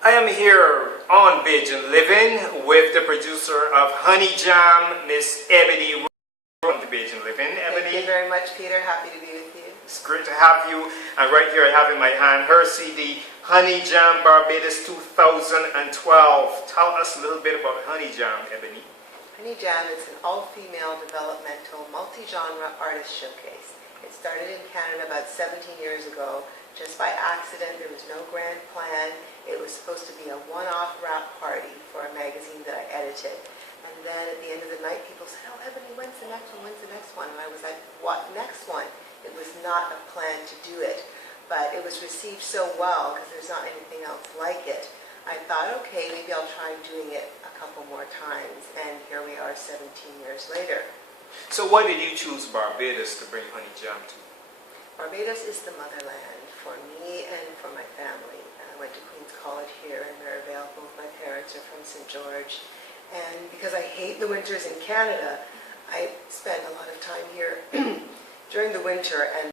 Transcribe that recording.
I am here on Bajan Living with the producer of Honey Jam, Miss Ebonnie Rowe on the Bajan Living. Ebonnie. Thank you very much, Peter. Happy to be with you. It's great to have you. And right here I have in my hand her CD, Honey Jam Barbados 2012. Tell us a little bit about Honey Jam, Ebonnie. Honey Jam is an all-female developmental multi-genre artist showcase. It started in Canada about 17 years ago. Just by accident, there was no grand plan. It was supposed to be a one-off wrap party for a magazine that I edited. And then at the end of the night, people said, "Oh, Ebonnie, when's the next one? When's the next one?" And I was like, "What next one?" It was not a plan to do it. But it was received so well because there's not anything else like it. I thought, okay, maybe I'll try doing it a couple more times. And here we are 17 years later. So why did you choose Barbados to bring Honey Jam to? Barbados is the motherland for me and for my family. I went to Queen's College here in Merivale. Both my parents are from St. George. And because I hate the winters in Canada, I spend a lot of time here during the winter. And